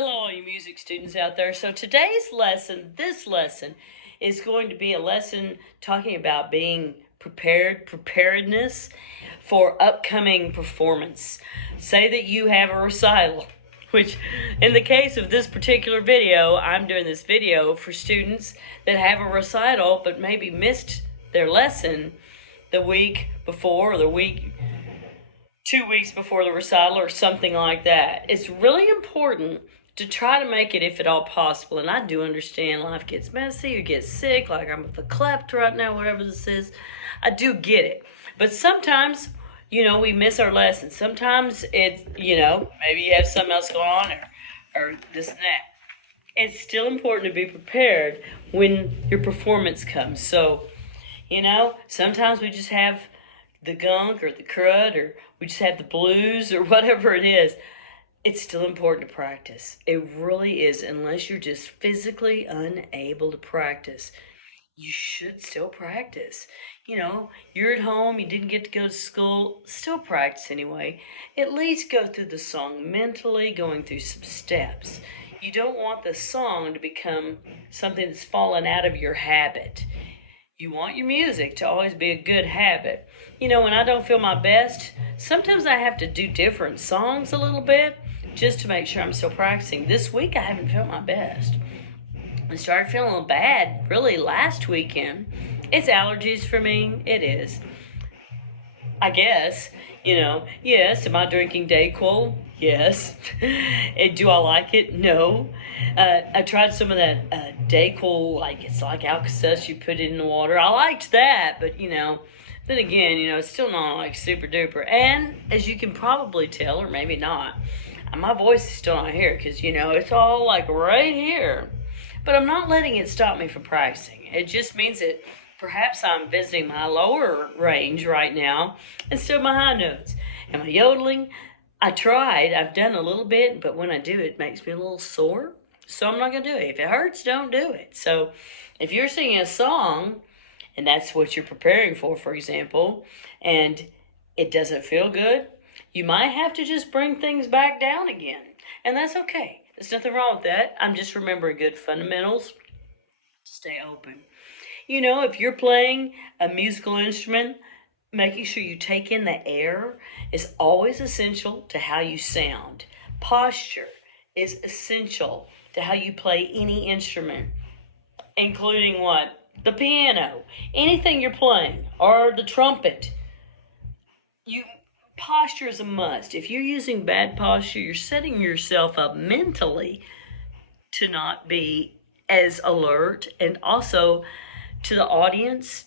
Hello, all you music students out there. So today's lesson, this lesson, is going to be a lesson talking about being preparedness for upcoming performance. Say that you have a recital, which in the case of this particular video, I'm doing this video for students that have a recital but maybe missed their lesson the week before or the week 2 weeks before the recital or something like that. It's really important to try to make it, if at all possible. And I do understand life gets messy, you get sick, like I'm verklempt right now, whatever this is. I do get it. But sometimes, we miss our lessons. Sometimes it's, maybe you have something else going on or this and that. It's still important to be prepared when your performance comes. So, sometimes we just have the gunk or the crud, or we just have the blues or whatever it is. It's still important to practice. It really is. Unless you're just physically unable to practice, you should still practice. You're at home, you didn't get to go to school, still practice anyway. At least go through the song mentally, going through some steps. You don't want the song to become something that's fallen out of your habit. You want your music to always be a good habit. When I don't feel my best, sometimes I have to do different songs a little bit just to make sure I'm still practicing. This week I haven't felt my best. I started feeling a little bad really last weekend. It's allergies for me. It is. I guess, yes. Am I drinking Dayquil? Yes. Do I like it? No. I tried some of that Dayquil, it's like Alka-Seltzer, you put it in the water. I liked that, but then again, it's still not super duper. And as you can probably tell, or maybe not, my voice is still not here because, it's all right here. But I'm not letting it stop me from practicing. It just means that perhaps I'm visiting my lower range right now instead of my high notes. Am I yodeling? I tried. I've done a little bit, but when I do, it makes me a little sore. So I'm not going to do it. If it hurts, don't do it. So if you're singing a song, and that's what you're preparing for example, and it doesn't feel good, you might have to just bring things back down again. And that's okay. There's nothing wrong with that. I'm just remembering good fundamentals. Stay open. If you're playing a musical instrument, making sure you take in the air is always essential to how you sound. Posture is essential to how you play any instrument, including what? The piano, anything you're playing, or the trumpet. Posture is a must. If you're using bad posture, you're setting yourself up mentally to not be as alert, and also to the audience,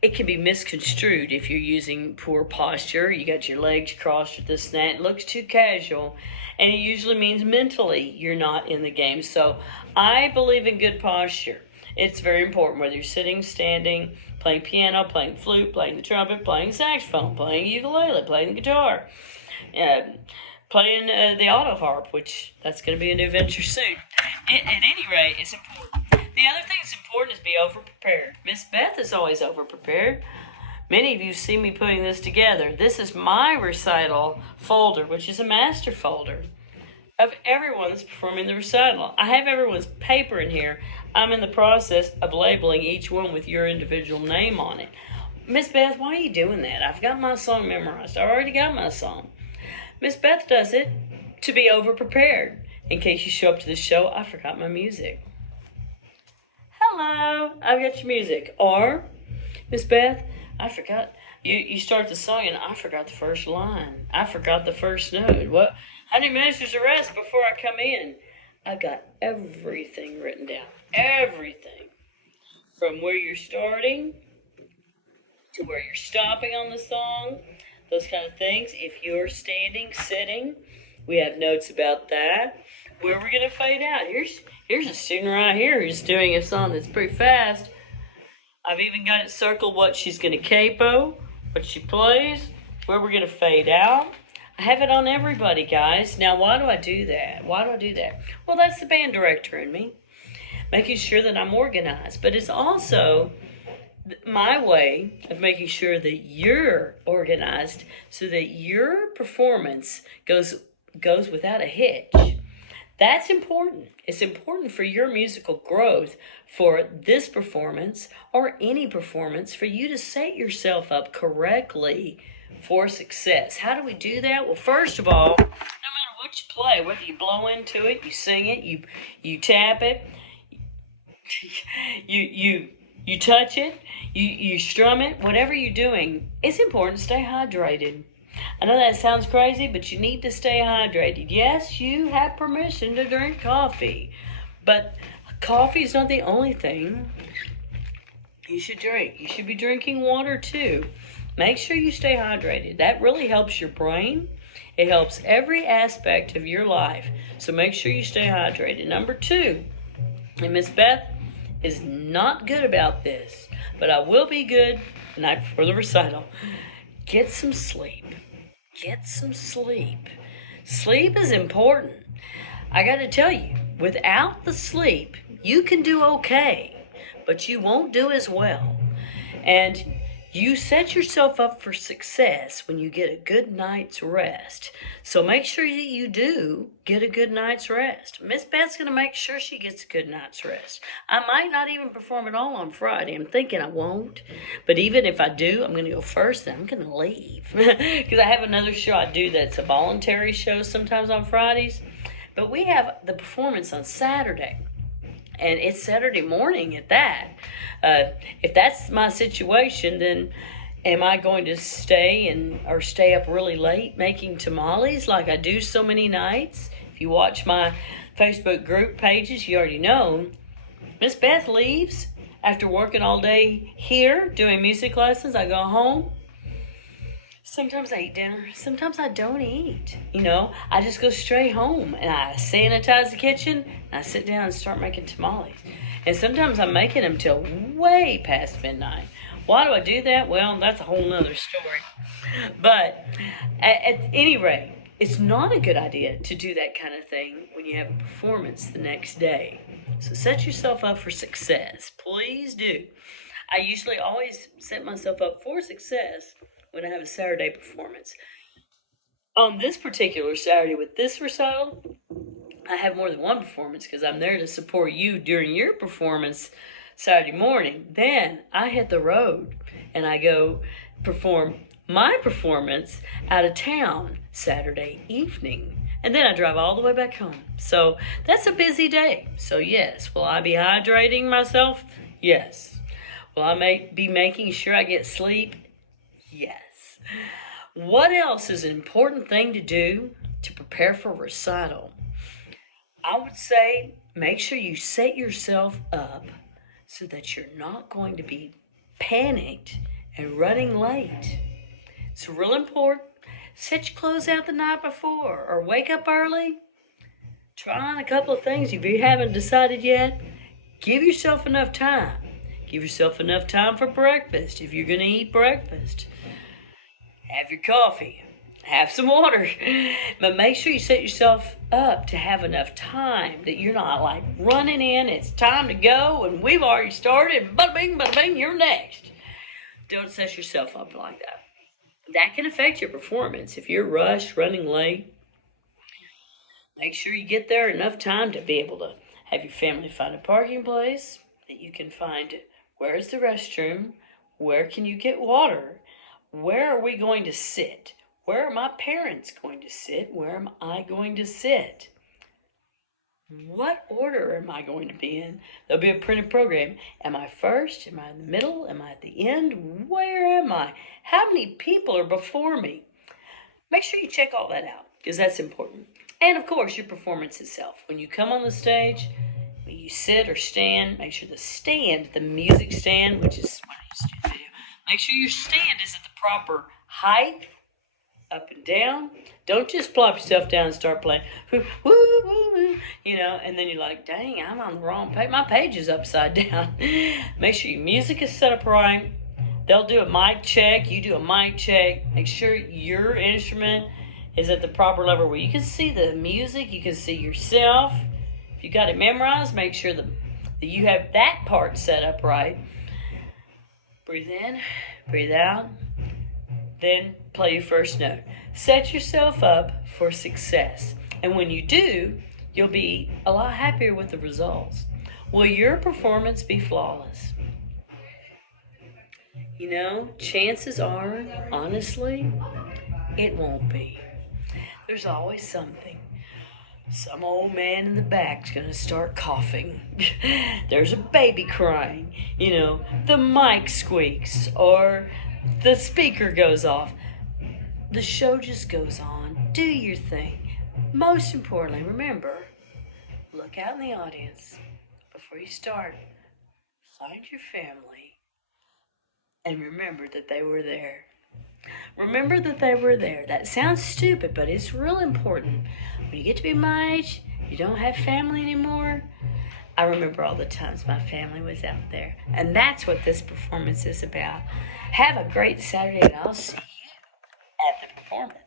it can be misconstrued if you're using poor posture. You got your legs crossed or this and that. It looks too casual, and it usually means mentally you're not in the game. So I believe in good posture. It's very important, whether you're sitting, standing, playing piano, playing flute, playing the trumpet, playing saxophone, playing ukulele, playing the guitar, playing the auto harp, which that's going to be a new venture soon. At any rate, it's important. The other thing that's important is be over-prepared. Miss Beth is always over-prepared. Many of you see me putting this together. This is my recital folder, which is a master folder of everyone that's performing the recital. I have everyone's paper in here. I'm in the process of labeling each one with your individual name on it. Miss Beth, why are you doing that? I've got my song memorized. I already got my song. Miss Beth does it to be over-prepared. In case you show up to the show, I forgot my music. Hello, I've got your music. Or, Miss Beth, I forgot. You start the song and I forgot the first line. I forgot the first note. What? How many measures of rest before I come in? I've got everything written down. Everything. From where you're starting to where you're stopping on the song. Those kind of things. If you're standing, sitting, we have notes about that. Where we're going to fade out. Here's a student right here who's doing a song that's pretty fast. I've even got it circled what she's going to capo, what she plays, where we're going to fade out. I have it on everybody, guys. Now, why do I do that? Well, that's the band director in me, making sure that I'm organized. But it's also my way of making sure that you're organized so that your performance goes without a hitch. That's important. It's important for your musical growth, for this performance or any performance, for you to set yourself up correctly for success. How do we do that? Well, first of all, no matter what you play, whether you blow into it, you sing it, you tap it, you touch it, you strum it, whatever you're doing, it's important to stay hydrated. I know that sounds crazy, but you need to stay hydrated. Yes, you have permission to drink coffee, but coffee is not the only thing you should drink. You should be drinking water too. Make sure you stay hydrated. That really helps your brain. It helps every aspect of your life. So make sure you stay hydrated. Number 2, and Miss Beth is not good about this, but I will be good the night before the recital. Get some sleep. Get some sleep. Sleep is important. I got to tell you, without the sleep, you can do okay, but you won't do as well. And you set yourself up for success when you get a good night's rest. So make sure that you do get a good night's rest. Miss Beth's going to make sure she gets a good night's rest. I might not even perform at all on Friday. I'm thinking I won't. But even if I do, I'm going to go first, then I'm going to leave. Because I have another show I do that's a voluntary show sometimes on Fridays. But we have the performance on Saturday. And it's Saturday morning at that. If that's my situation, then am I going to stay up really late making tamales like I do so many nights? If you watch my Facebook group pages, you already know. Miss Beth leaves after working all day here doing music lessons. I go home. Sometimes I eat dinner. Sometimes I don't eat. I just go straight home and I sanitize the kitchen and I sit down and start making tamales. And sometimes I'm making them till way past midnight. Why do I do that? Well, that's a whole nother story. But at any rate, it's not a good idea to do that kind of thing when you have a performance the next day. So set yourself up for success. Please do. I usually always set myself up for success when I have a Saturday performance. On this particular Saturday with this recital, I have more than one performance because I'm there to support you during your performance Saturday morning. Then I hit the road and I go perform my performance out of town Saturday evening. And then I drive all the way back home. So that's a busy day. So yes, will I be hydrating myself? Yes. Will I be making sure I get sleep? Yes. What else is an important thing to do to prepare for recital? I would say make sure you set yourself up so that you're not going to be panicked and running late. It's real important. Set your clothes out the night before or wake up early. Try on a couple of things if you haven't decided yet. Give yourself enough time. Give yourself enough time for breakfast if you're going to eat breakfast. Have your coffee. Have some water. But make sure you set yourself up to have enough time that you're not like running in. It's time to go and we've already started. Bada bing, you're next. Don't set yourself up like that. That can affect your performance. If you're rushed, running late, make sure you get there enough time to be able to have your family find a parking place, that you can find where's the restroom, where can you get water, where are we going to sit, where are my parents going to sit, where am I going to sit, what order am I going to be in? There'll be a printed program. Am I first? Am I in the middle? Am I at the end? Where am I? How many people are before me? Make sure you check all that out because that's important. And of course, your performance itself. When you come on the stage, when you sit or stand, make sure the music stand, which is what I used to do in the video, make sure your stand is at the proper height, up and down. Don't just plop yourself down and start playing, woo, woo, woo, and then you're like, dang, I'm on the wrong page. My page is upside down. Make sure your music is set up right. They'll do a mic check. You do a mic check. Make sure your instrument is at the proper level where you can see the music, you can see yourself. If you got it memorized, make sure that you have that part set up right. Breathe in, breathe out, then play your first note. Set yourself up for success. And when you do, you'll be a lot happier with the results. Will your performance be flawless? You know, chances are, honestly, it won't be. There's always something. Some old man in the back's gonna start coughing. There's a baby crying. You know, the mic squeaks or the speaker goes off. The show just goes on. Do your thing. Most importantly, remember, look out in the audience before you start. Find your family and remember that they were there. Remember that they were there. That sounds stupid, but it's real important. When you get to be my age, you don't have family anymore. I remember all the times my family was out there. And that's what this performance is about. Have a great Saturday, and I'll see you at the performance.